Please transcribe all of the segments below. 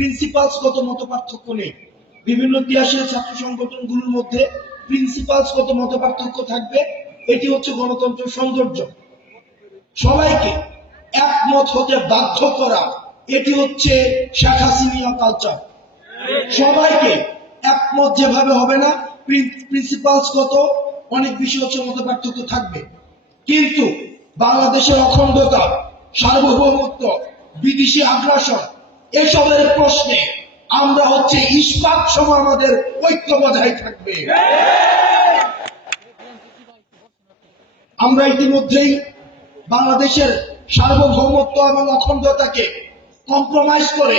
প্রিন্সিপালসগত মত পার্থক্য নেই? বিভিন্ন ইতিহাসের ছাত্র সংগঠনগুলোর মধ্যে প্রিন্সিপালসগত মত পার্থক্য থাকবে? এটি হচ্ছে গণতন্ত্রের সৌন্দর্য। সবাইকে একমত হতে বাধ্য করা, এটি হচ্ছে শেখ হাসিনা কালচার সবাইকে একমত যেভাবে হবে না প্রিন্সিপালস গত অনেক বেশি হচ্ছে মত পার্থক্য থাকবে। কিন্তু বাংলাদেশের অখণ্ডতা, সার্বভৌমত্ব, বিদেশি আগ্রাসন এসবের প্রশ্নে আমরা হচ্ছে ইস্পাত সম আমাদের ঐক্য বজায় থাকবে। আমরা ইতিমধ্যেই বাংলাদেশের সার্বভৌমত্ব এবং অখণ্ডতাকে কম্প্রোমাইজ করে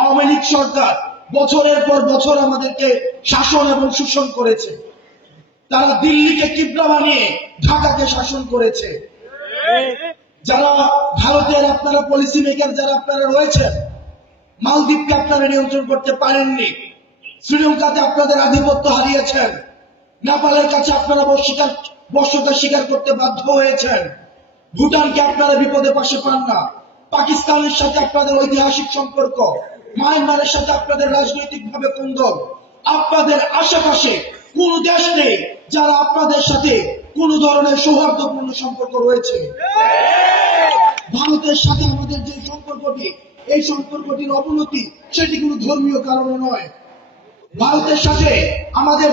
আওয়ামী লীগ সরকার বছরের পর বছর আমাদেরকে শাসন এবং শোষণ করেছে। তারা দিল্লিকে কিবলা বানিয়ে ঢাকাকে শাসন করেছে। যারা ভারতের আপনারা পলিসি মেকার যারা আপনারা রয়েছেন মালদ্বীপকে আপনারা নিয়ন্ত্রণ করতে পারেননি। শ্রীলঙ্কাতে আপনাদের আধিপত্য হারিয়েছেন। নেপালের কাছে আপনারা বর্ষিকার বর্ষতা স্বীকার করতে বাধ্য হয়েছেন। ভুটানকে আপনারা বিপদে পাশে পান না। পাকিস্তানের সাথে আপনাদের ঐতিহাসিক সম্পর্ক, মায়ানমারের সাথে আপনাদের রাজনৈতিক ভাবে কুন্দল। আপনাদের আশেপাশে কোন দেশ নেই যারা আপনাদের সাথে কোন ধরনের সৌহার্দ্যপূর্ণ সম্পর্ক রয়েছে। ভারতের সাথে আমাদের যে সম্পর্কটি, এই সম্পর্কটির অবনতি, সেটি কোনো ধর্মীয় কারণে নয়। ভারতের সাথে আমাদের